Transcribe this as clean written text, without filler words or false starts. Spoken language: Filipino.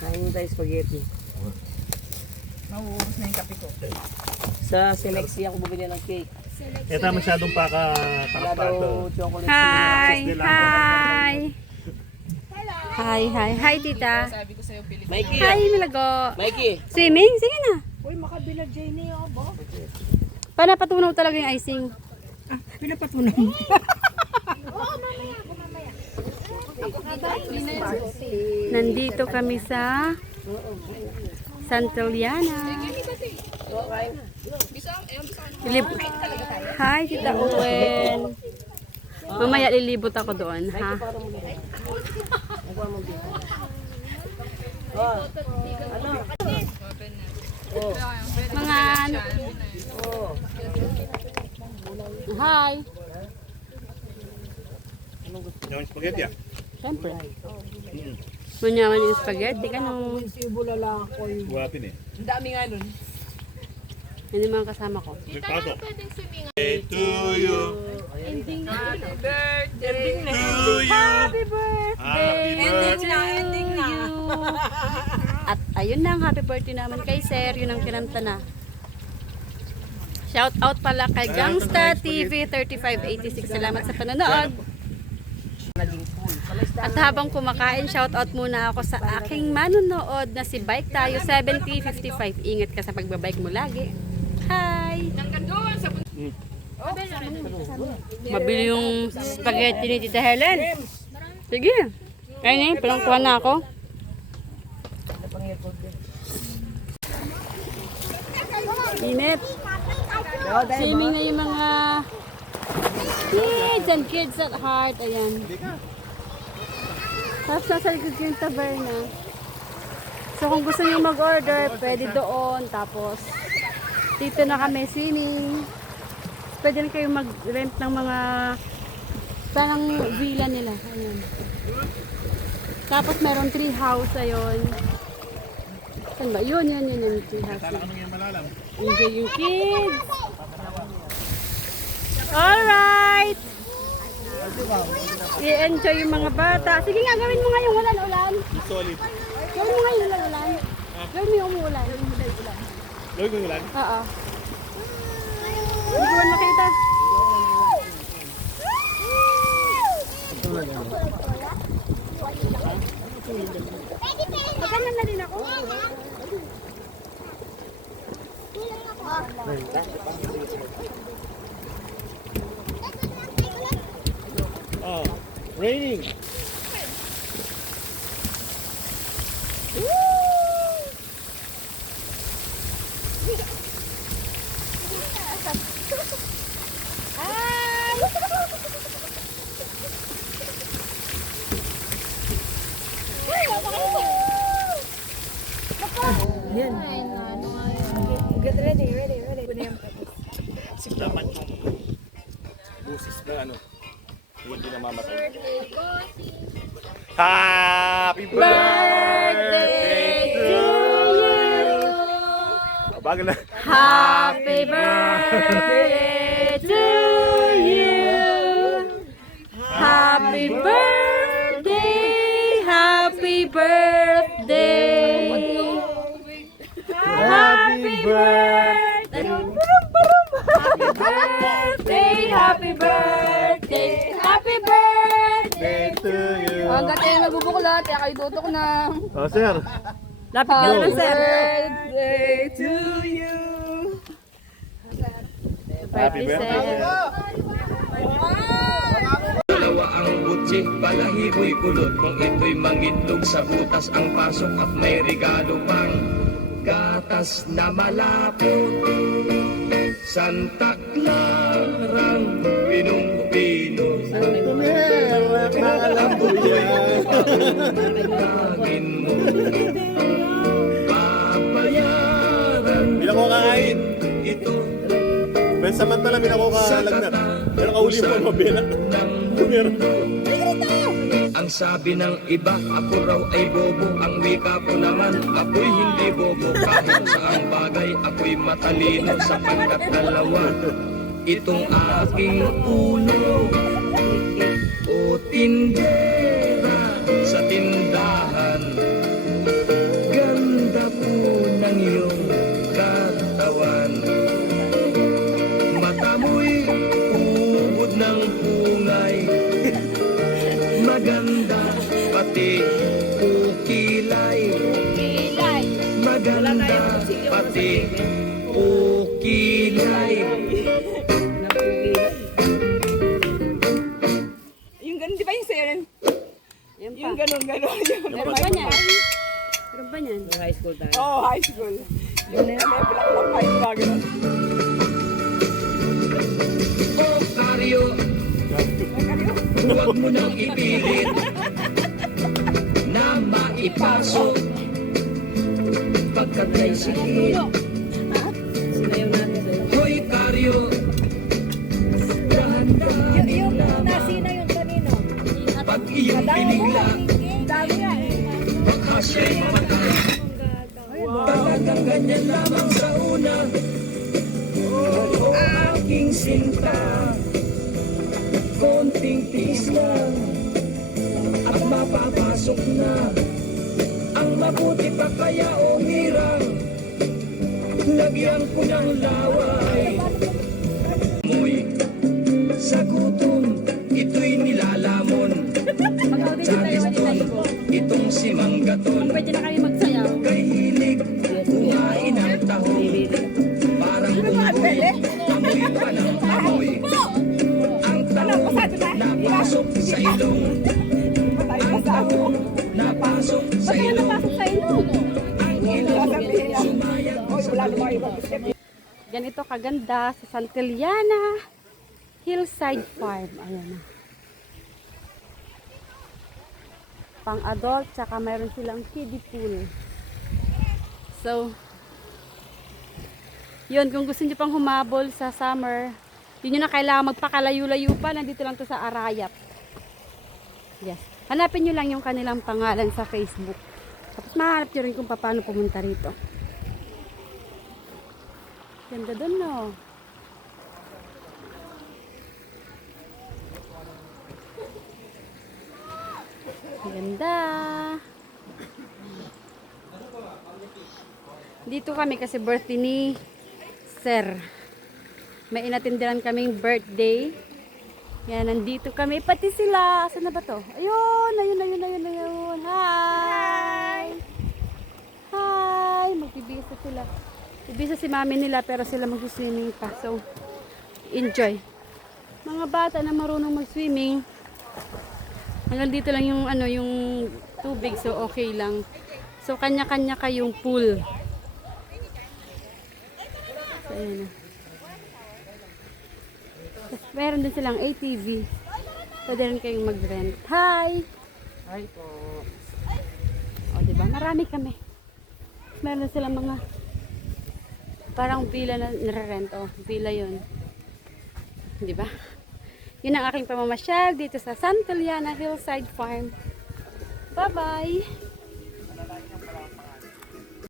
Kain tayo spaghetti. Nauubos na yung kape ko. Sa Selexi ako bumili ng cake. Ito masyadong Wala paka-pato. daw chocolate. Hi! Hi! Hi, hi, hi, tita. Sabi ko sa'yo, Pilipino. Mikey! Hi, Milago. Mikey! Swimming? Sige na. Uy, makabila Jenny, oh, bo. Panapatunaw talaga yung icing. Pinapatunan. Nandito kami sa Santillana. Hi, Tita Owen. Mamaya lilibot ako doon, ha? Mga ano? Hi. Yung spaghetti ah. Siyempre. Manyaman yung spaghetti, ganun. Sibulala ko yung... Guwapin eh. Ang dami nga nun. Yan yung mga kasama ko. Nagpasok. Hey to you. Happy birthday to you. Happy birthday! Ending na. At ayun na ang happy birthday naman kay Sir. Yun ang kinanta na. Shout out pala kay Gangsta TV 3586. Salamat sa panonood. At habang kumakain, shout out muna ako sa aking manonood na si Bike Tayo 7055. Ingat ka sa pagbabike mo lagi. Hi! Mabili yung spaghetti ni Tita Helen. Sige. Ayun eh, pinangkuha na ako. Init. Swimming na yung mga kids and kids at heart. Ayan. Tapos nasa likod ko yung taberna. So kung gusto niyo mag-order, pwede doon. Tapos dito na kami swimming. Pwede na kayo mag-rent ng mga parang villa nila. Ayan. Tapos meron tree house. Ayun. Saan ba? Yun yung tree house. Enjoy yung kids. Alright. I-enjoy yung mga bata. Sige nga, gawin mo nga yung ulan-ulan. Solid. Gawin mo nga yung ulan-ulan. Gawin mo yung umuulan. Gawin ko yung ulan. Oo. Hindi ko man makita. Maganda na din ako. Oh, raining. Yan. Get ready. Dapat yung busis na ano. Hindi na mamatay. Happy birthday to you. Bago na. Happy birthday to you. Happy birthday. Happy birthday. Happy birthday. Happy birthday. Happy birthday. Happy birthday to you. Hanggat kayo nagbubukulat, kaya kayo tutok na. Oh, sir. Lapit ka na, sir. Birthday to you. Happy birthday. Dalawa ang butsi, balahiboy kulot. Kung ito'y mangitlog sa butas ang pasok at may regalo pang gatas na malapot. Santa Clarang pinong-pino. Pagkagin mo, babayaran Bilang ko kakain. ito. Pero samantala bilang ko kalagnat. Pero kauli mo ang mabilang. Meron. Ang sabi ng iba, ako raw ay bobo. Ang wika ko naman, ako'y hindi bobo. Kahit saang bagay, ako'y matalino. Sapagkat dalawa, itong aking ulo. O tindera sa tindahan. ate, ukilay. Napugilan. Yung ganun, di ba yung sa'yo rin? Yan pa. Yung ganun. Yung Meron ba niyan? Meron ba niyan? Nung high school tayo. Oh, high school. Yung may black pa yung mga ganun. O karyo, huwag mo nang ipilit na maipasok pagkat ay sige. Sinayaw natin sa'yo. Hoy karyo, dahan-dahan Yung nasina yung kanino. pag iyong pinigla, Dami yan. baka siya'y mamatay. Talagang ganyan lamang sa una. O aking sinta, konting tiis lang at mapapasok na. Ang mabuti pa kaya o hirang, lagyan ko ng laway. Mo'y sa gutom, ito'y nilalamon. Mag-audit Sa tayo liston, itong si Manggaton. Pwede na kayo magsayaw. Kay hilig, kumain ang tahong. Parang unggoy, amoy pa ng amoy. Ang tahong napasok sa ilong. Ang tahong napasok sa ilong. Sa ilong. Ang ilong sumayag sa ilong. Ganito kaganda sa Santillana Hillside Farm. Ayan na. Pang adult, tsaka mayroon silang kiddie pool. So, yun, kung gusto niyo pang humabol sa summer, yun yun na kailangan magpakalayo-layo pa. Nandito lang to sa Arayat. Yes. Hanapin nyo lang yung kanilang pangalan sa Facebook. Tapos mahanap nyo rin kung paano pumunta rito. Ganda dun, no? Ganda. Dito kami kasi birthday ni Sir. May inatindiran kaming birthday. Yan, nandito kami. Pati sila. Saan na ba to? Ayun, ayun. Hi! Hi! Magbibisa sila. Ibisa si mami nila pero sila mag-swimming pa. So, enjoy. Mga bata na marunong mag-swimming. Hanggang dito lang yung ano, yung tubig. So, okay lang. So, kanya-kanya kayong pool. So, ayan na. Tapos, meron din silang ATV. Pwede rin kayong mag-rent. Hi! Hi po. O, diba? Marami kami. Meron silang mga parang villa na nire-rent. O, villa yun. Diba? Yun ang aking pamamasyal dito sa Santillana Hillside Farm. Bye-bye!